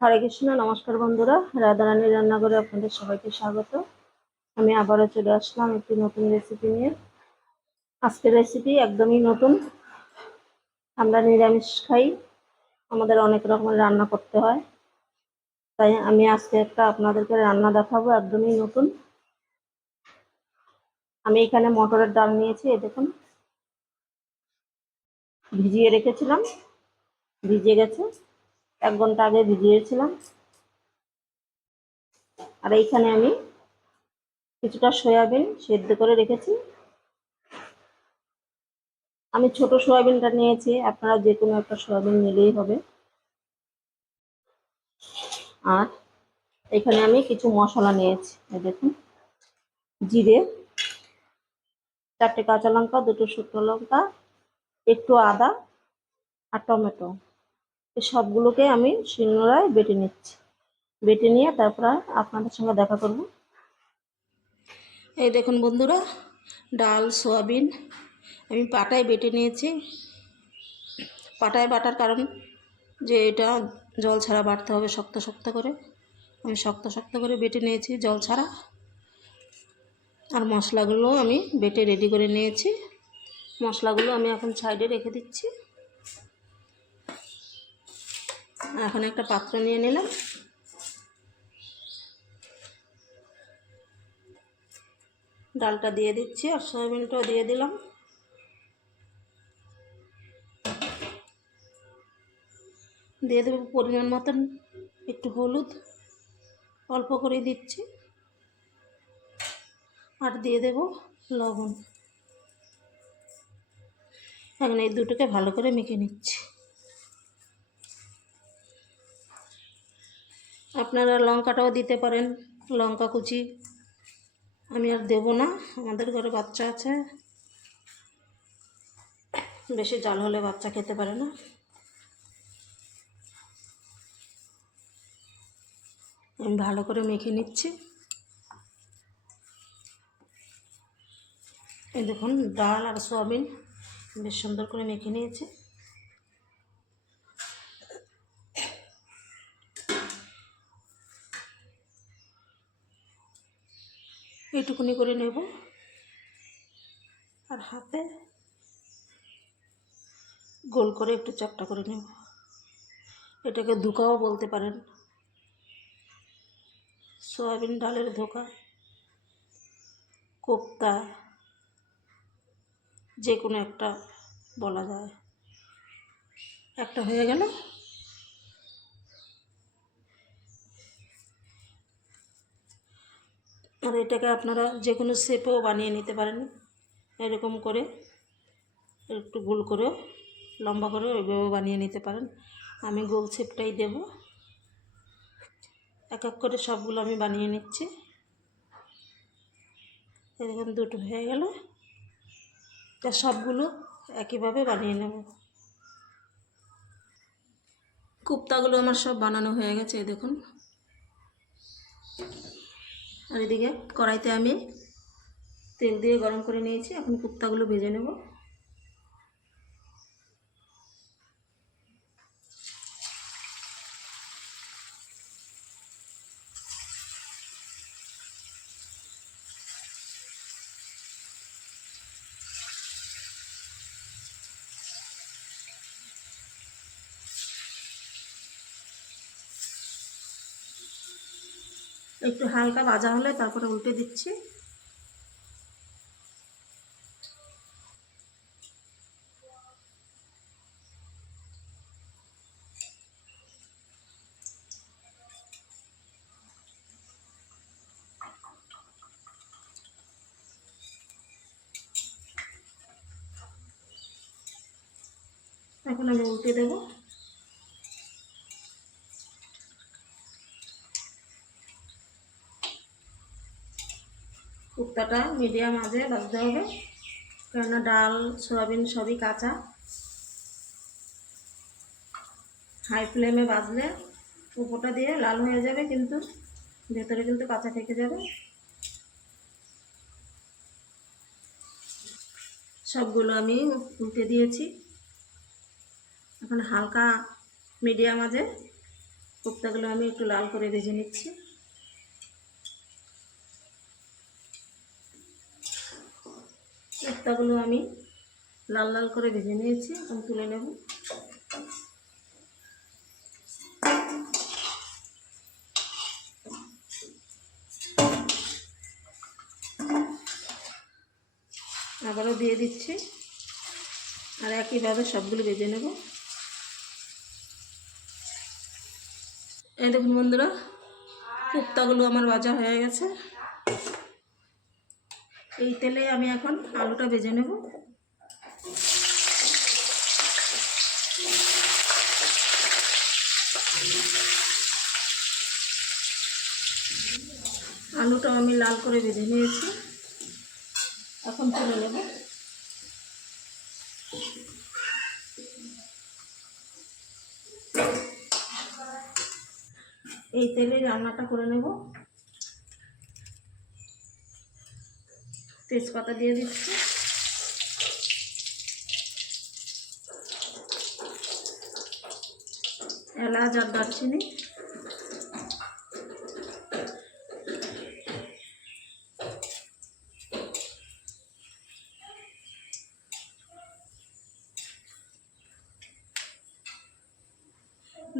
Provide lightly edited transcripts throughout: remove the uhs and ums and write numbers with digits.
হরে কৃষ্ণ। নমস্কার বন্ধুরা, রাধারানী রান্নাঘরে আপনাদের সবাইকে স্বাগত। আমি আবারও চলে আসলাম একটি নতুন রেসিপি নিয়ে। আজকের রেসিপি একদমই নতুন। আমরা নিরামিষ খাই, আমাদের অনেক রকমের রান্না করতে হয়, তাই আমি আজকে আপনাদেরকে রান্না দেখাবো একদমই নতুন। আমি এখানে মটরের ডাল নিয়েছি, এই দেখুন, ভিজিয়ে রেখেছিলাম, ভিজে গেছে। 1 ঘন্টা আগে ভিজিয়েছিলাম। আর এইখানে আমি কিছুটা সয়াবিন সেদ্ধ করে রেখেছি। আমি ছোট সয়াবিনটা নিয়েছি, আপনারা যে কোনো একটা সয়াবিন নিলেই হবে। আর এখানে আমি কিছু মশলা নিয়েছি, এই দেখুন, জিরে, 4টে কাঁচা লঙ্কা, 2টো শুকনো লঙ্কা, একটু আদা আর টমেটো। এই সবগুলোকে আমি শিলনোড়ায় বেটে নিচ্ছি। বেটে নিয়ে তারপর আপনাদের সঙ্গে দেখা করব। এই দেখুন বন্ধুরা, ডাল সয়াবিন আমি পাটায় বেটে নিয়েছি। পাটায় বাটার কারণ যে এটা জল ছাড়া বাটতে হবে, শক্ত শক্ত করে। আমি শক্ত শক্ত করে বেটে নিয়েছি, জল ছাড়া। আর মশলাগুলো আমি বেটে রেডি করে নিয়েছি। মশলাগুলো আমি এখন সাইডে রেখে দিচ্ছি। এখন একটা পাত্র নিয়ে নিলাম। ডালটা দিয়ে দিচ্ছি আর সয়াবিনটাও দিয়ে দিলাম। দিয়ে দেবো পরিমাণ মতন একটু হলুদ, অল্প করে দিচ্ছি। আর দিয়ে দেব লবণ। এখন এই দুটোকে ভালো করে মেখে নিচ্ছি। আপনারা লঙ্কাটাও দিতে পারেন, লঙ্কা কুচি। আমি আর দেব না, আমাদের ঘরে বাচ্চা আছে, বেশি জাল হলে বাচ্চা খেতে পারে না। আমি ভালো করে মেখে নিচ্ছি। এই দেখুন, ডাল আর সয়াবিন বেশ সুন্দর করে মেখে নিয়েছি। এইটুকুনি করে নেব। আর হাতে গোল করে একটু চ্যাপ্টা করে নেব। এটাকে ধোকাও বলতে পারেন, সয়াবিন ডালের ধোকা, কোপ্তা, যে কোনো একটা বলা যায়। একটা হয়ে গেল। আর এটাকে আপনারা যে কোনো শেপেও বানিয়ে নিতে পারেন। এরকম করে একটু গোল করে, লম্বা করে ওইভাবেও বানিয়ে নিতে পারেন। আমি গোল শেপটাই দেব। এক এক করে সবগুলো আমি বানিয়ে নিচ্ছি। এরকম দুটো হয়ে গেল। তা সবগুলো একইভাবে বানিয়ে নেব। কোপ্তাগুলো আমার সব বানানো হয়ে গেছে, এই দেখুন। আর এদিকে কড়াইতে আমি তেল দিয়ে গরম করে নিয়েছি। এখন কোপ্তাগুলো ভেজে নেব। একটু হালকা ভাজা হলে তারপরে উল্টে দিচ্ছি। এখন আমি উল্টে দেব। কোপ্তাটা মিডিয়াম আঁচে ভাজতে হবে, কেননা ডাল সয়াবিন সবই কাঁচা। হাই ফ্লেমে ভাজলে উপরটা দিয়ে লাল হয়ে যাবে, কিন্তু ভেতরে কিন্তু কাঁচা থেকে যাবে। সবগুলো আমি উল্টে দিয়েছি। এখন হালকা মিডিয়াম আঁচে কোপ্তাগুলো আমি একটু লাল করে ভেজে নিচ্ছি। কোপ্তাগুলো আমি লাল লাল করে ভেজে নিয়েছি, এখন তুলে নেব। আবারও দিয়ে দিচ্ছি, আর একইভাবে সবগুলো ভেজে নেব। এই দেখুন বন্ধুরা, কোপ্তাগুলো আমার ভাজা হয়ে গেছে। এই তেলে আমি এখন আলুটা ভেজে নেব। আলুটা আমি লাল করে ভেজে নিয়েছি, এখন তুলে নেব। এই তেলে রান্নাটা করে নেব। তেজপাতা দিয়ে দিচ্ছি, এলাচ আর দারচিনি,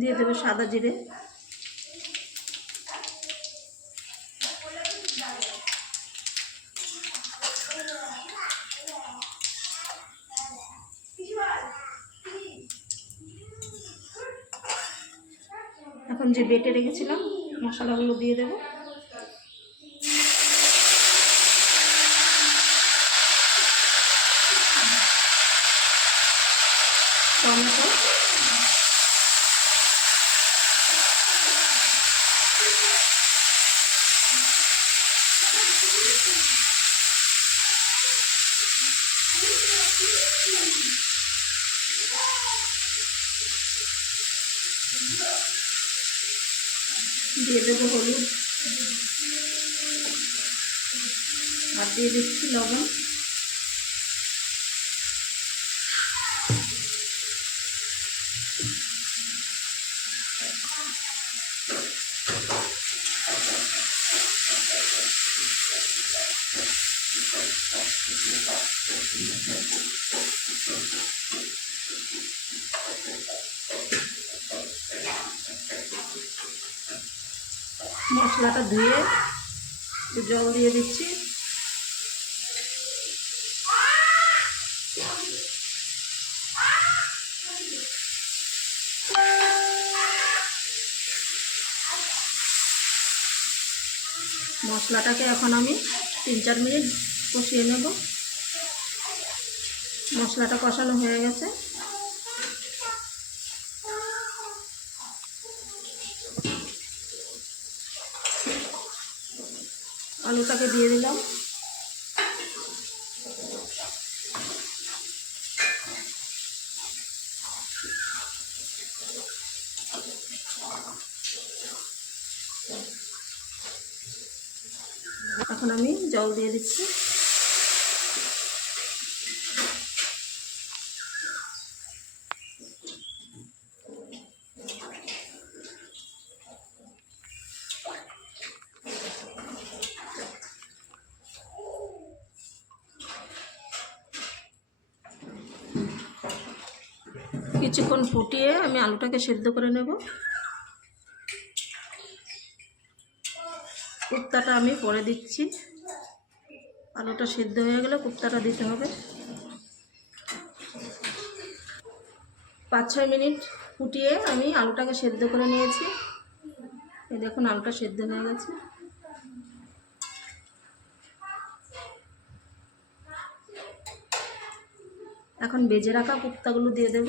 দিয়ে দেবো সাদা জিরে, এখন যে বেটে রেখেছিলাম মশলাগুলো দিয়ে দেবো। টমেটো, দিয়ে দেবো হলুদ, আর দিয়ে দিচ্ছি লবণ। মশলাটা ধুয়ে একটু জল দিয়ে দিচ্ছি। মশলাটাকে এখন আমি 3-4 মিনিট কষিয়ে নেব। মশলাটা কষানো হয়ে গেছে, আলুটাকে দিয়ে দিলাম। এখন আমি জল দিয়ে দিচ্ছি। কিছুক্ষণ ফুটিয়ে আমি আলুটাকে সেদ্ধ করে নেব। কোপ্তাটা আমি পরে দিচ্ছি, আলুটা সেদ্ধ হয়ে গেলে কোপ্তাটা দিতে হবে। 5-6 মিনিট ফুটিয়ে আমি আলুটাকে সেদ্ধ করে নিয়েছি। এই দেখুন আলুটা সেদ্ধ হয়ে গেছে। এখন ভেজে রাখা কোপ্তাগুলো দিয়ে দেব।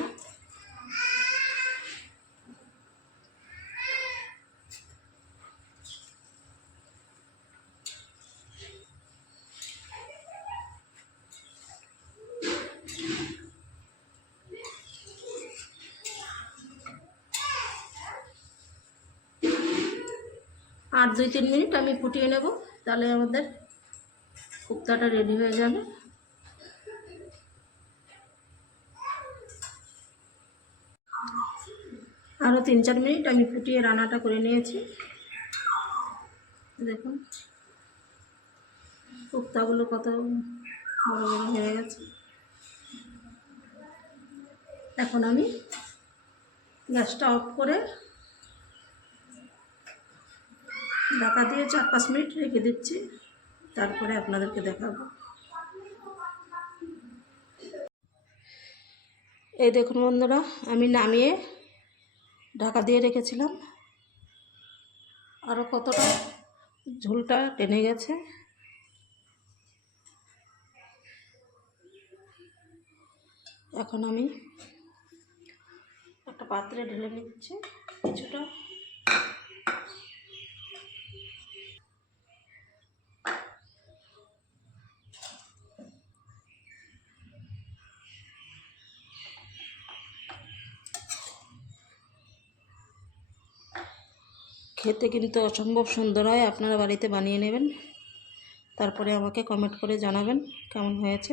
আর 2-3 মিনিট আমি ফুটিয়ে নেব, তাহলে আমাদের কোপ্তাটা রেডি হয়ে যাবে। আরও 3-4 মিনিট আমি ফুটিয়ে রান্নাটা করে নিয়েছি। দেখুন কোপ্তাগুলো কত বড় বড় হয়ে গেছে। এখন আমি গ্যাসটা অফ করে ঢাকা দিয়ে 4-5 মিনিট রেখে দিচ্ছি, তারপরে আপনাদেরকে দেখাবো। এই দেখুন বন্ধুরা, আমি নামিয়ে ঢাকা দিয়ে রেখেছিলাম, আরও কতটা ঝোলটা টেনে গেছে। এখন আমি একটা পাত্রে ঢেলে নিচ্ছি কিছুটা। খেতে কিন্তু অসম্ভব সুন্দর হয়, আপনারা বাড়িতে বানিয়ে নেবেন, তারপরে আমাকে কমেন্ট করে জানাবেন কেমন হয়েছে।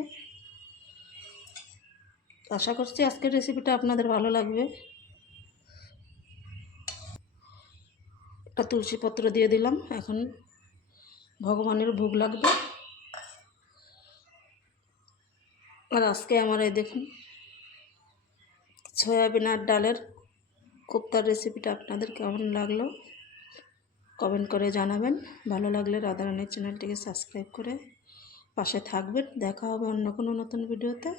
আশা করছি আজকের রেসিপিটা আপনাদের ভালো লাগবে। একটা তুলসী পত্র দিয়ে দিলাম, এখন ভগবানের ভোগ লাগবে। আর আজকে আমার এই দেখুন সয়াবিন আর ডালের কোপ্তার রেসিপিটা আপনাদের কেমন লাগলো কমেন্ট করে জানাবেন। ভালো লাগলে রাধারানীর চ্যানেলটিকে সাবস্ক্রাইব করে পাশে থাকবেন। দেখা হবে অন্য কোনো নতুন ভিডিওতে।